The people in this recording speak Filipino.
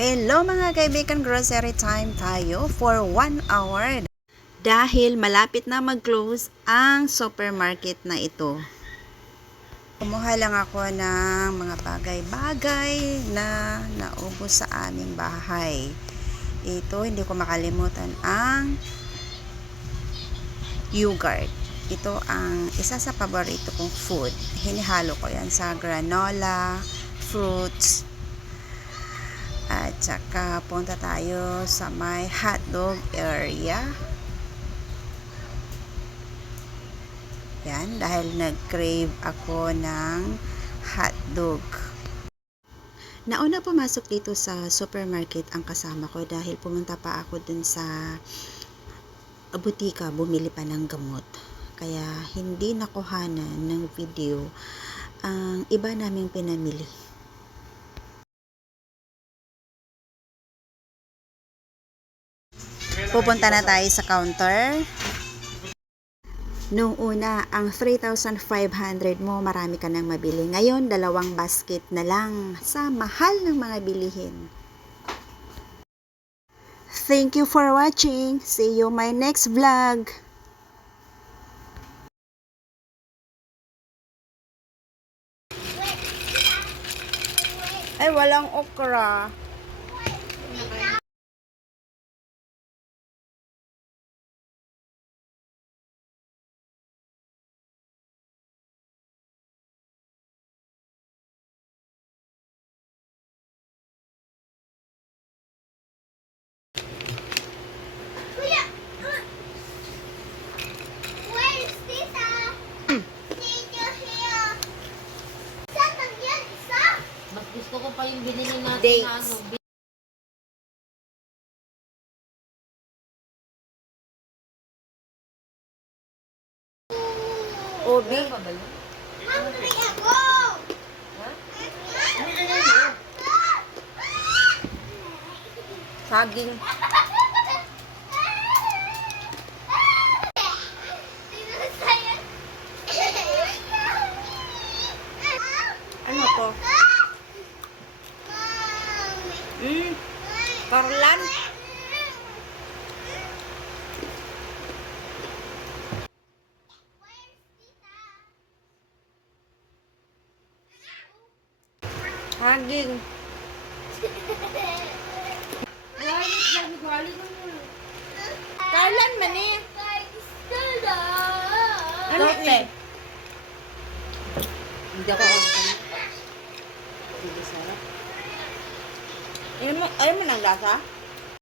Hello mga kaibigan, grocery time tayo for 1 hour. Dahil malapit na mag-close ang supermarket na ito. Kumuha lang ako ng mga bagay-bagay na naubos sa aming bahay. Ito, hindi ko makalimutan ang yogurt. Ito ang isa sa paborito kong food. Hinihalo ko yan sa granola, fruits, at saka punta tayo sa may hotdog area. Yan, dahil nag-crave ako ng hotdog. Nauna pumasok dito sa supermarket ang kasama ko dahil pumunta pa ako dun sa butika, bumili pa ng gamot. Kaya hindi nakuhanan ng video ang iba naming pinamili. Pupunta na tayo sa counter. Nung una, ang 3,500 mo, marami ka nang mabili. Ngayon, 2 basket na lang sa mahal ng mga bilihin. Thank you for watching. See you my next vlog. Ay, walang okra. Gusto ko pa yung binili natin Dates. na ano. Obi. Hungry ako! Saging. Ano to? Karlan. Saging. Karlan man eh. Ano eh? Hindi ako Ayaw mo ng lasa?